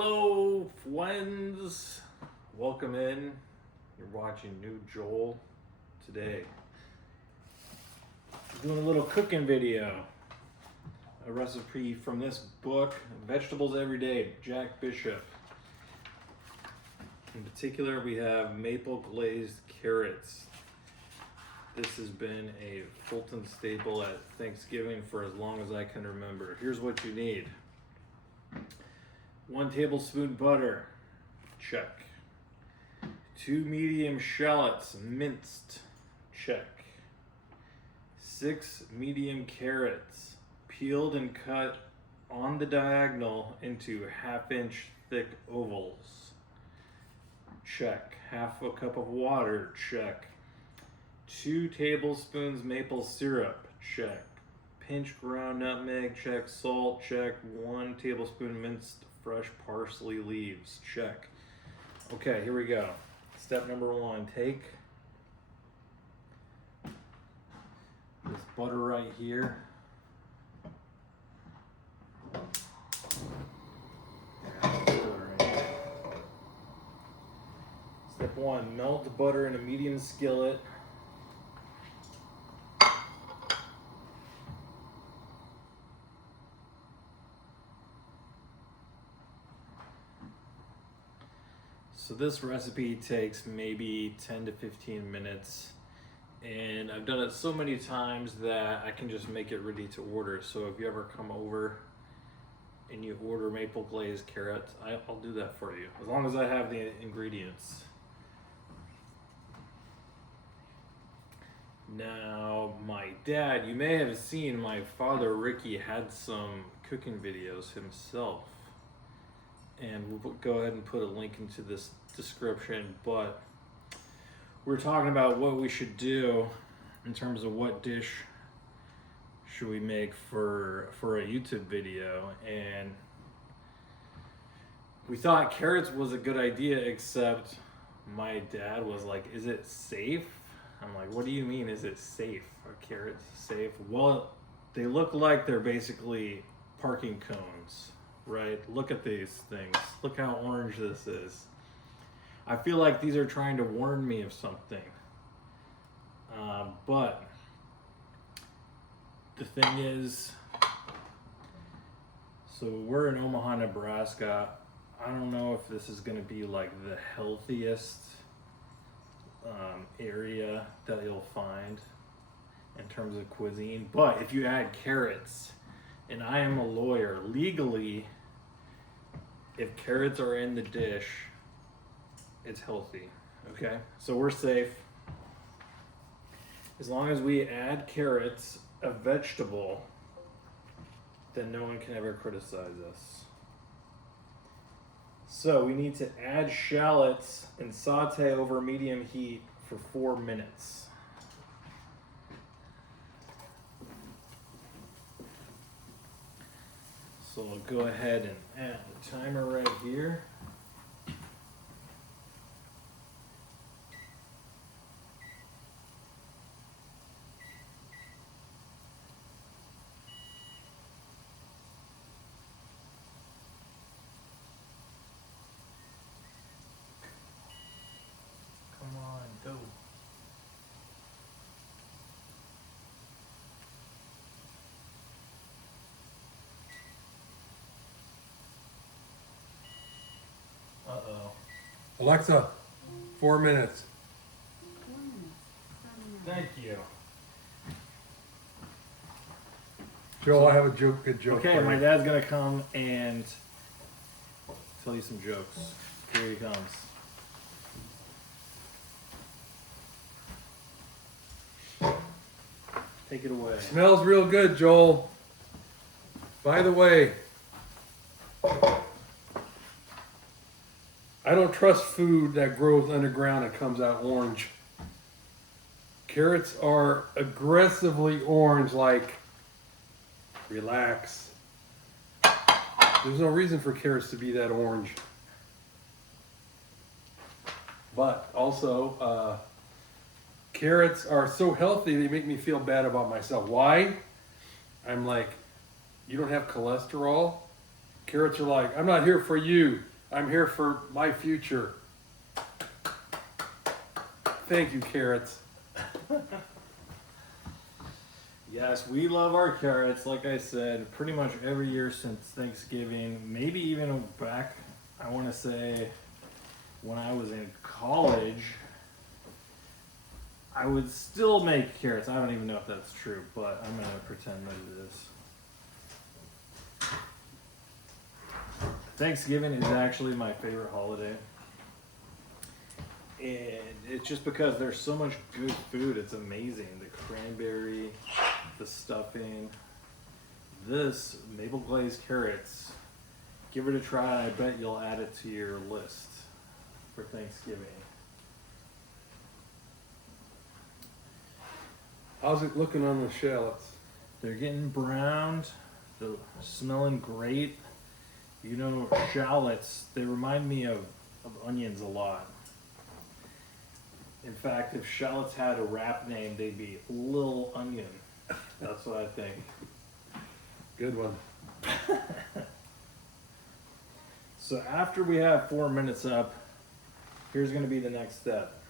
Hello, friends. Welcome in. You're watching New Joel today. Doing a little cooking video. A recipe from this book, Vegetables Every Day, Jack Bishop. In particular, we have maple glazed carrots. This has been a Fulton staple at Thanksgiving for as long as I can remember. Here's what you need. 1 tablespoon butter, check. 2 medium shallots, minced, check. 6 medium carrots, peeled and cut on the diagonal into 1/2 inch thick ovals, check. 1/2 cup of water, check. 2 tablespoons maple syrup, check. Pinch ground nutmeg, check. Salt, check. 1 tablespoon minced fresh parsley leaves, check. Okay, here we go. Step number 1, take this butter right here. Step 1, melt the butter in a medium skillet. So this recipe takes maybe 10 to 15 minutes, and I've done it so many times that I can just make it ready to order. So if you ever come over and you order maple glazed carrots, I'll do that for you, as long as I have the ingredients. Now, my dad, you may have seen my father Ricky had some cooking videos himself, and we'll go ahead and put a link into this description, but we're talking about what we should do in terms of what dish should we make for a YouTube video, and we thought carrots was a good idea, except my dad was like, is it safe? I'm like, what do you mean, is it safe? Are carrots safe? Well, they look like they're basically parking cones, right? Look at these things. Look how orange this is. I feel like these are trying to warn me of something. But the thing is, so we're in Omaha, Nebraska. I don't know if this is going to be like the healthiest area that you'll find in terms of cuisine, but if you add carrots, and I am a lawyer, legally, if carrots are in the dish, it's healthy, okay? So we're safe. As long as we add carrots, a vegetable, then no one can ever criticize us. So we need to add shallots and saute over medium heat for 4 minutes. So I'll go ahead and add the timer right here. Come on, go. Uh-oh. Alexa, 4 minutes. Thank you. Joel, I have a good joke. Okay, for my you. dad's gonna come and tell you some jokes. Here he comes. Take it away. Smells real good, Joel. By the way, I don't trust food that grows underground and comes out orange. Carrots are aggressively orange, like, relax. There's no reason for carrots to be that orange. But also, carrots are so healthy, they make me feel bad about myself. Why? I'm like, you don't have cholesterol? Carrots are like, I'm not here for you. I'm here for my future. Thank you, carrots. Yes, we love our carrots, like I said, pretty much every year since Thanksgiving, maybe even back, I want to say, when I was in college, I would still make carrots. I don't even know if that's true, but I'm going to pretend that it is. Thanksgiving is actually my favorite holiday. And it's just because there's so much good food. It's amazing. The cranberry, the stuffing, this maple glazed carrots. Give it a try. I bet you'll add it to your list for Thanksgiving. How's it looking on the shallots? They're getting browned. They're smelling great. You know, shallots, they remind me of onions a lot. In fact, if shallots had a rap name, they'd be Lil Onion. That's what I think. Good one. So after we have 4 minutes up, here's going to be the next step.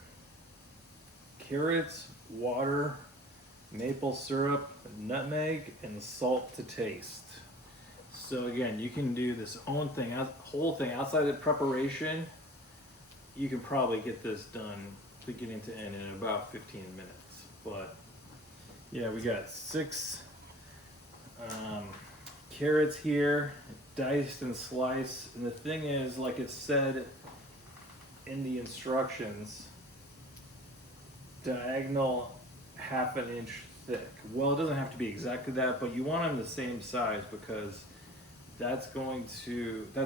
Carrots, water, maple syrup, nutmeg, and salt to taste. So again, you can do this whole thing outside of preparation. You can probably get this done beginning to end in about 15 minutes. But yeah, we got 6 carrots here, diced and sliced. And the thing is, like it said in the instructions, diagonal 1/2 inch thick. Well, it doesn't have to be exactly that, but you want them the same size because that's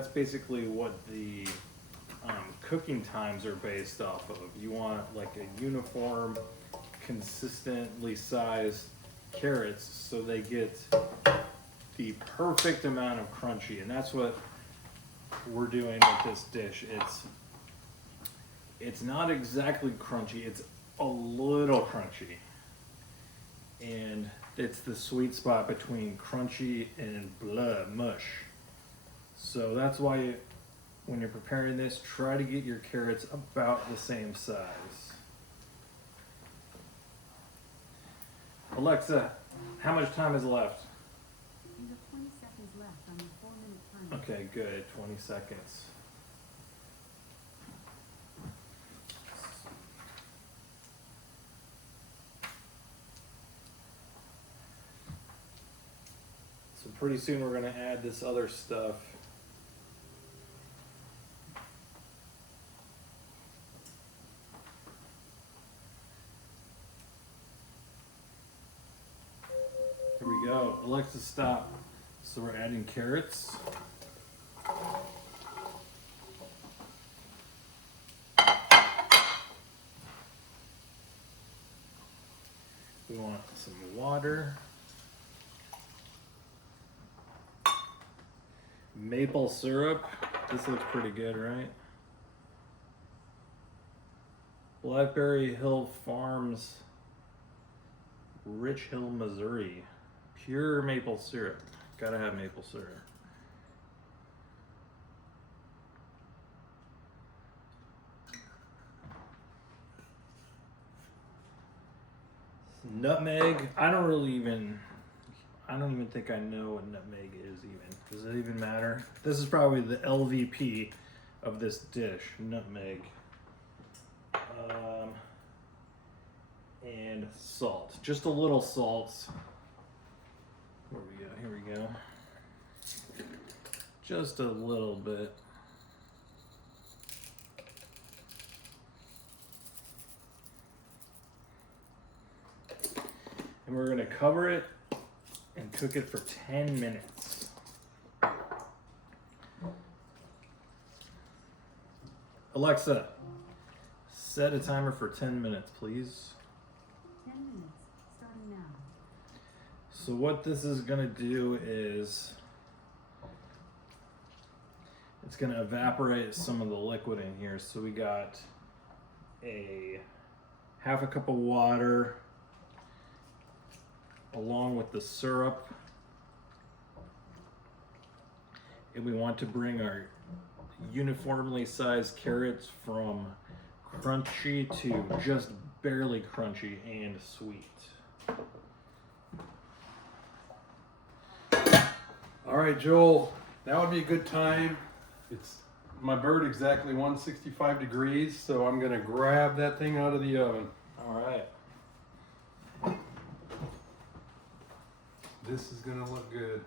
basically what the cooking times are based off of. You want like a uniform, consistently sized carrots so they get the perfect amount of crunchy, and that's what we're doing with this dish. It's not exactly crunchy, it's a little crunchy, and it's the sweet spot between crunchy and mush. So that's why when you're preparing this, try to get your carrots about the same size. Alexa, how much time is left? You have 20 seconds left on your 4-minute timer. Okay, good, 20 seconds. So pretty soon we're going to add this other stuff. Here we go. Alexa, stop. So we're adding carrots. We want some water. Maple syrup. This looks pretty good, right? Blackberry Hill Farms, Rich Hill, Missouri. Pure maple syrup. Gotta have maple syrup. Nutmeg. I don't even think I know what nutmeg is even. Does it even matter? This is probably the LVP of this dish, nutmeg. And salt, just a little salt. Here we go. Just a little bit. And we're gonna cover it and cook it for 10 minutes. Alexa, set a timer for 10 minutes, please. 10 minutes, starting now. So what this is gonna do is it's gonna evaporate some of the liquid in here. So we got a 1/2 cup of water along with the syrup. And we want to bring our uniformly sized carrots from crunchy to just barely crunchy and sweet. All right, Joel, that would be a good time. It's my bird exactly 165 degrees, so I'm gonna grab that thing out of the oven. All right. This is gonna look good.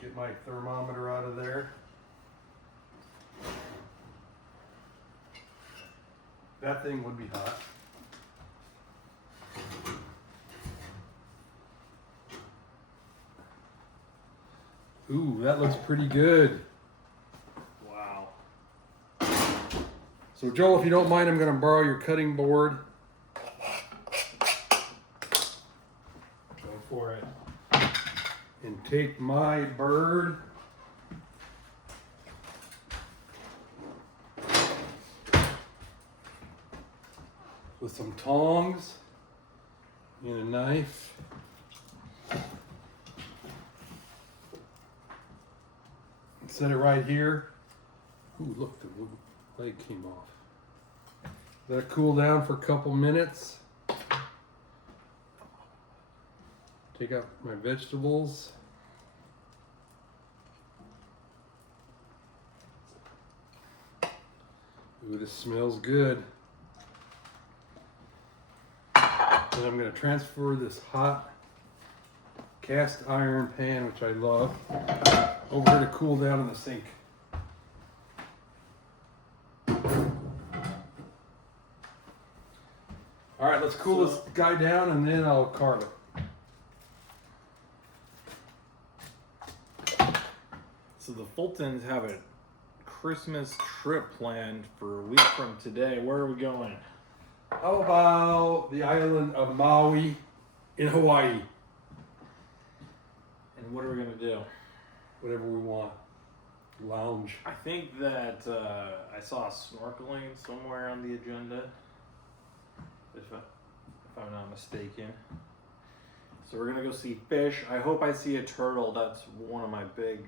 Get my thermometer out of there. That thing would be hot. Ooh, that looks pretty good. Wow. So Joel, if you don't mind, I'm gonna borrow your cutting board. Go for it. And take my bird. With some tongs and a knife. Set it right here. Ooh, look, the leg came off. Let it cool down for a couple minutes. Take out my vegetables. Ooh, this smells good. Then I'm going to transfer this hot cast iron pan, which I love, over here to cool down in the sink. All right, let's cool this guy down and then I'll carve it. So the Fultons have a Christmas trip planned for a week from today. Where are we going? How about the island of Maui in Hawaii? And what are we going to do? Whatever we want. Lounge. I think that I saw snorkeling somewhere on the agenda, if I'm not mistaken. So we're gonna go see fish. I hope I see a turtle. That's one of my big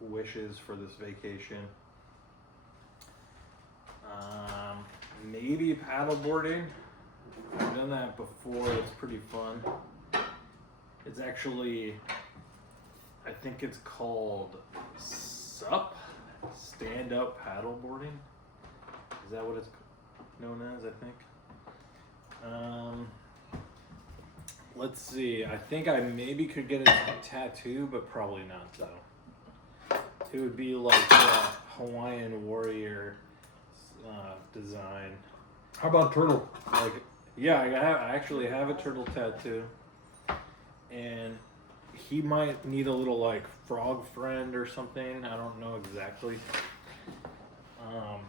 wishes for this vacation. Maybe paddleboarding. I've done that before. It's pretty fun. It's actually, I think it's called SUP, stand up paddleboarding. Is that what it's known as? I think. Let's see. I think I maybe could get a tattoo, but probably not though. It would be like a Hawaiian warrior design. How about turtle? Like, yeah, I actually have a turtle tattoo, and he might need a little like frog friend or something. I don't know exactly.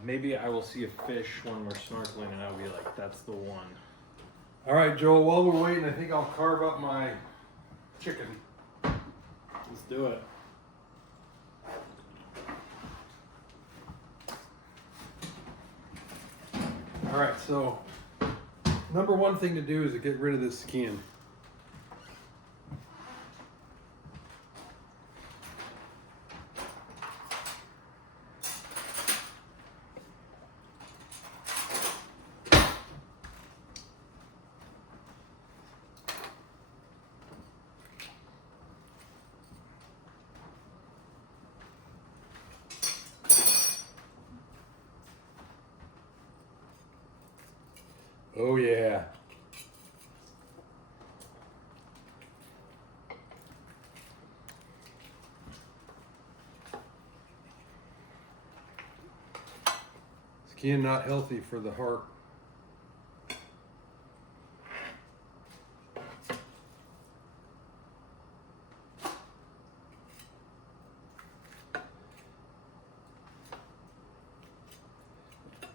Maybe I will see a fish when we're snorkeling, and I'll be like, "That's the one." All right, Joel. While we're waiting, I think I'll carve up my chicken. Let's do it. All right. So, number one thing to do is to get rid of this skin. Oh yeah. Skin not healthy for the heart.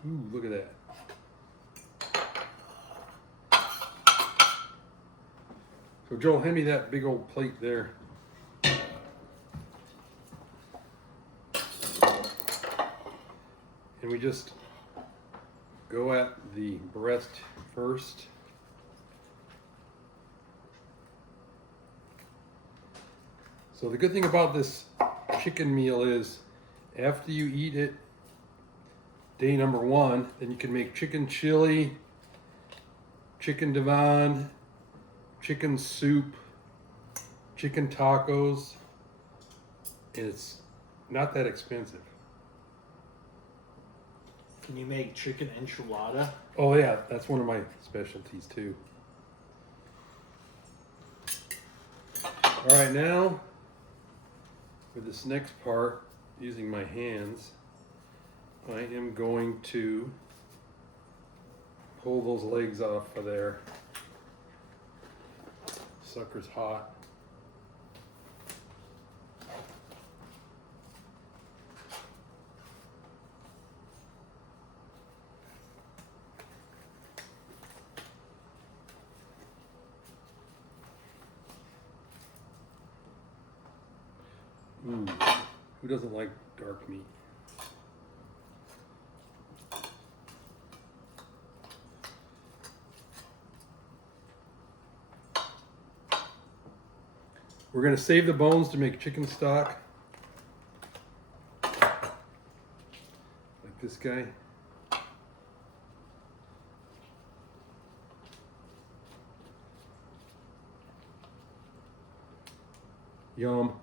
Ooh, look at that. So Joel, hand me that big old plate there. And we just go at the breast first. So the good thing about this chicken meal is after you eat it, day number 1, then you can make chicken chili, chicken divan, chicken soup, chicken tacos, and it's not that expensive. Can you make chicken enchilada? Oh yeah, that's one of my specialties too. All right, now for this next part, using my hands, I am going to pull those legs off of there. Sucker's hot. Ooh, who doesn't like dark meat? We're going to save the bones to make chicken stock. Like this guy. Yum.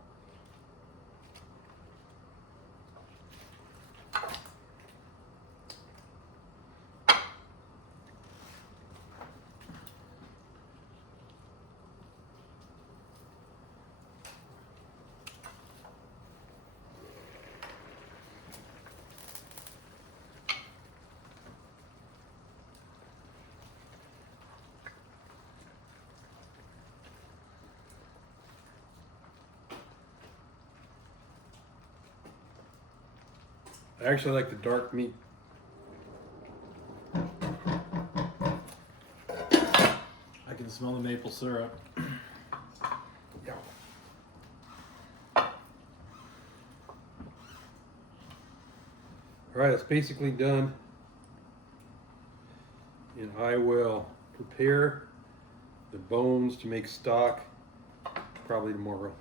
I actually like the dark meat. I can smell the maple syrup. Yeah. All right, it's basically done. And I will prepare the bones to make stock probably tomorrow.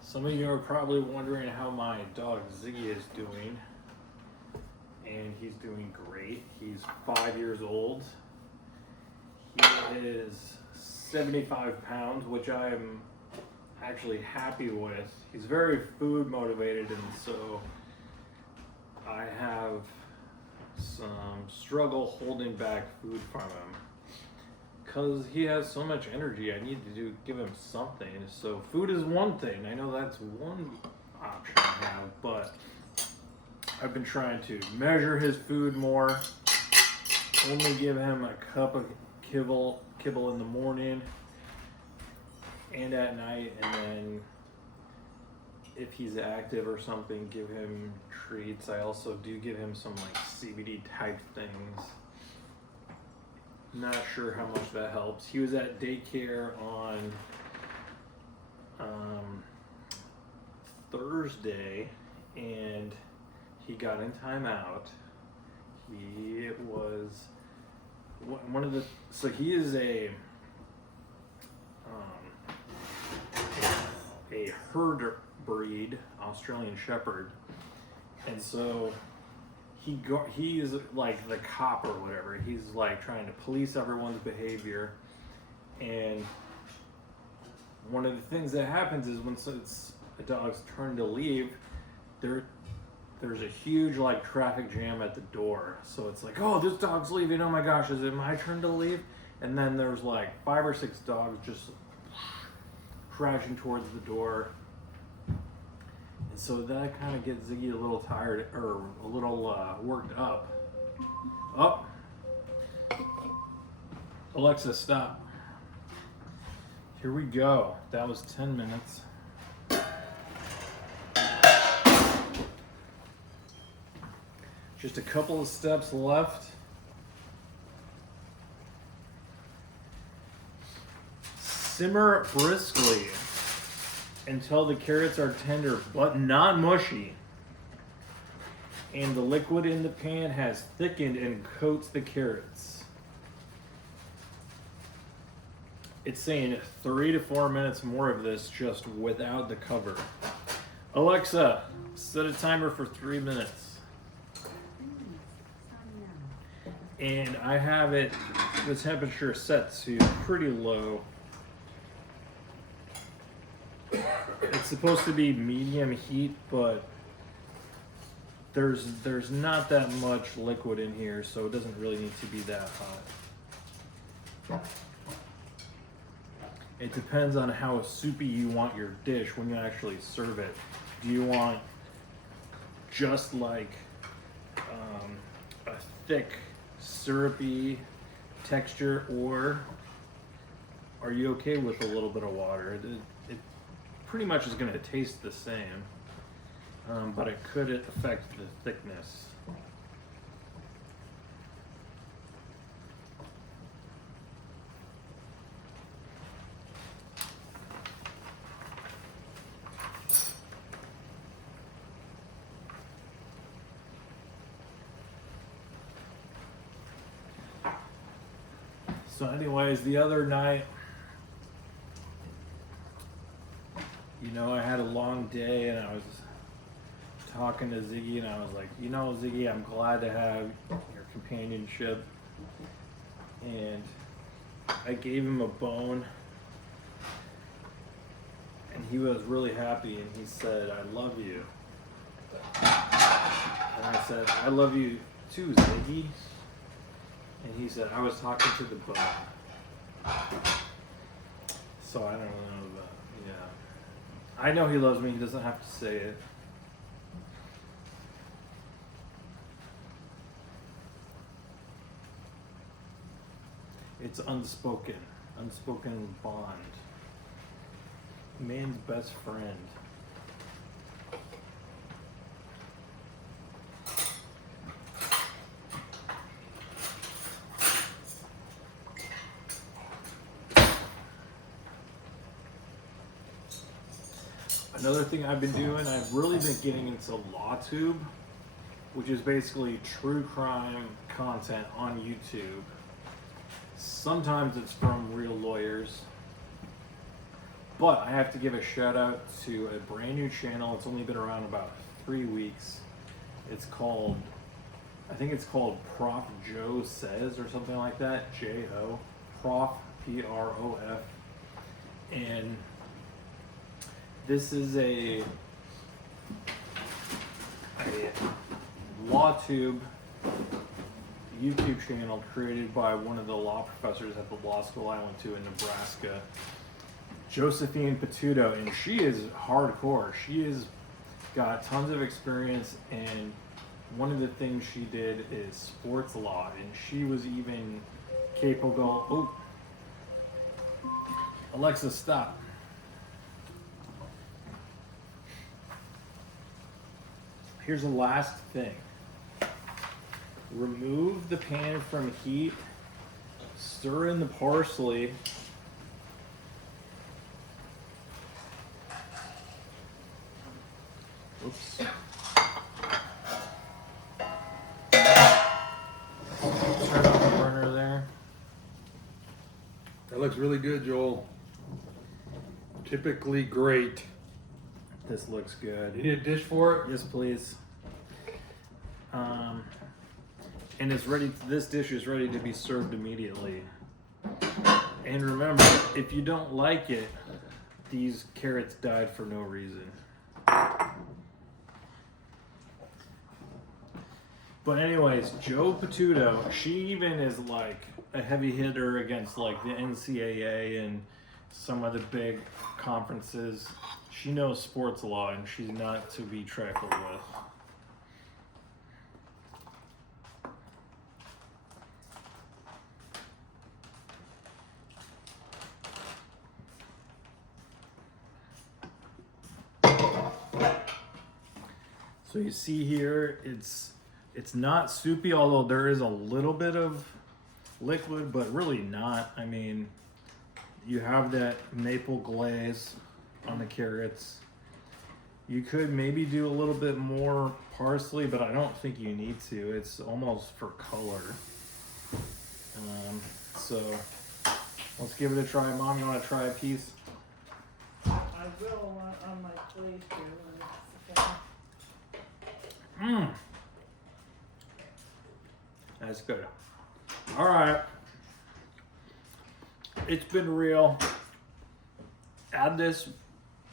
Some of you are probably wondering how my dog Ziggy is doing. And he's doing great. He's 5 years old. He is 75 pounds, which I'm actually happy with. He's very food motivated, and so I have some struggle holding back food from him. Because he has so much energy, I need to give him something. So food is one thing. I know that's one option I have, but I've been trying to measure his food more. Only give him a cup of kibble in the morning and at night, and then if he's active or something, give him treats. I also do give him some like CBD type things. Not sure how much that helps. He was at daycare on Thursday, and he got in timeout. He was one of the, so he is a herder breed, Australian Shepherd, and so he's like the cop or whatever. He's like trying to police everyone's behavior, and one of the things that happens is when it's a dog's turn to leave, there's a huge like traffic jam at the door. So it's like, oh, this dog's leaving, oh my gosh, is it my turn to leave? And then there's like 5 or 6 dogs just crashing towards the door. And so that kind of gets Ziggy a little tired, or a little worked up. Oh, Alexa, stop. Here we go. That was 10 minutes. Just a couple of steps left. Simmer briskly until the carrots are tender but not mushy, and the liquid in the pan has thickened and coats the carrots. It's saying 3 to 4 minutes more of this just without the cover. Alexa, set a timer for 3 minutes. 3 minutes. Starting now. And I have it, the temperature set to pretty low. It's supposed to be medium heat, but there's not that much liquid in here, so it doesn't really need to be that hot. It depends on how soupy you want your dish when you actually serve it. Do you want just like a thick, syrupy texture, or are you okay with a little bit of water? It pretty much is going to taste the same, but it could affect the thickness. So anyways, the other night, you know, I had a long day and I was talking to Ziggy and I was like, you know, Ziggy, I'm glad to have your companionship. And I gave him a bone and he was really happy and he said, I love you. And I said, I love you too, Ziggy. And he said, I was talking to the bone. So I don't know, but yeah. I know he loves me, he doesn't have to say it. It's unspoken bond. Man's best friend. Another thing I've been doing, I've really been getting into LawTube, which is basically true crime content on YouTube. Sometimes it's from real lawyers, but I have to give a shout out to a brand new channel. It's only been around about 3 weeks. It's called, I think it's called Prof Joe Says or something like that. J-O, Prof, P-R-O-F. And this is a LawTube YouTube channel created by one of the law professors at the law school I went to in Nebraska, Josephine Patudo, and she is hardcore. She has got tons of experience, and one of the things she did is sports law, and she was even capable. Oh, Alexa, stop. Here's the last thing. Remove the pan from heat, stir in the parsley, oops. Turn off the burner there. That looks really good, Joel. Typically great. This looks good. You need a dish for it? Yes, please. And it's ready. This dish is ready to be served immediately. And remember, if you don't like it, these carrots died for no reason. But anyways, Joe Patudo, she even is like a heavy hitter against like the NCAA and some of the big conferences. She knows sports law and she's not to be trifled with. So you see here, it's not soupy, although there is a little bit of liquid, but really not. I mean, you have that maple glaze on the carrots. You could maybe do a little bit more parsley, but I don't think you need to. It's almost for color. So let's give it a try. Mom, you want to try a piece? I will on my plate here. That's good. All right. It's been real. Add this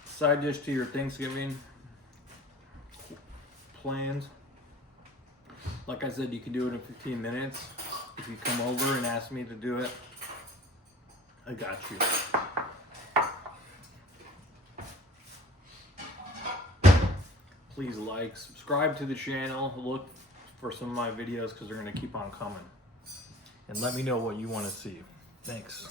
side dish to your Thanksgiving plans. Like I said, you can do it in 15 minutes. If you come over and ask me to do it, I got you. Please like, subscribe to the channel, look for some of my videos because they're going to keep on coming. And let me know what you want to see. Thanks.